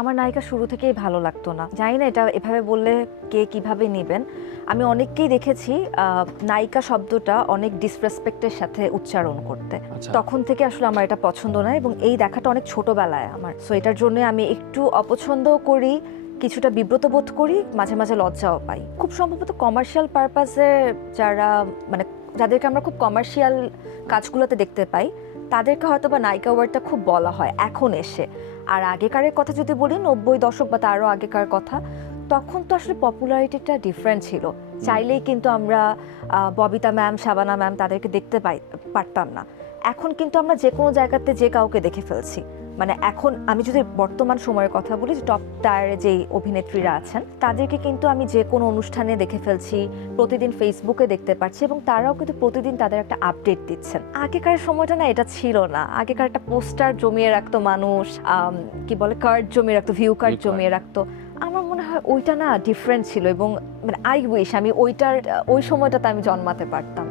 আমার নায়িকা শুরু থেকেই ভালো লাগতো না। জানি না এটা এভাবে বললে কে কিভাবে নেবেন। আমি অনেককেই দেখেছি নায়িকা শব্দটা অনেক ডিসরেসপেক্টের সাথে উচ্চারণ করতে। আচ্ছা। তখন থেকে আসলে আমার এটা পছন্দ নয় এবং এই দেখাটা অনেক ছোটবেলায় আমার। সো এটার জন্য আমি একটু অপছন্দও করি, কিছুটা বিব্রত বোধ করি, মাঝে মাঝে লজ্জাও পাই। খুব সম্ভবত কমার্শিয়াল পারপাসে যারা মানে যাদেরকে আমরা খুব কমার্শিয়াল কাজগুলোতে দেখতে পাই তাদেরকে হয়তো বা নায়িকা ওয়ার্ডটা খুব বলা হয় এখন এসে। আর আগেকারের কথা যদি বলি 90 দশক বা তারও আগেকার কথা, তখন তো আসলে পপুলারিটিটা ডিফারেন্ট ছিল। চাইলেই কিন্তু আমরা ববিতা ম্যাম, শাবানা ম্যাম তাদেরকে দেখতে পারতাম না। এখন কিন্তু আমরা যে কোনো জায়গাতে যে কাউকে দেখে ফেলছি। মানে এখন আমি যদি বর্তমান সময়ের কথা বলি, যে টপ টায়ারে যেই অভিনেত্রীরা আছেন তাদেরকে কিন্তু আমি যে কোনো অনুষ্ঠানে দেখে ফেলছি, প্রতিদিন ফেসবুকে দেখতে পাচ্ছি এবং তারাও কিন্তু প্রতিদিন তাদের একটা আপডেট দিচ্ছেন। আগেকার সময়টা না এটা ছিল না। আগেকার একটা পোস্টার জমিয়ে রাখতো মানুষ, কি বলে কার্ড জমিয়ে রাখতো, ভিউ কার্ড জমিয়ে রাখতো। আমার মনে হয় ওইটা না ডিফারেন্ট ছিল এবং মানে আই উইশ আমি ওই সময়টাতে আমি জন্মাতে পারতাম।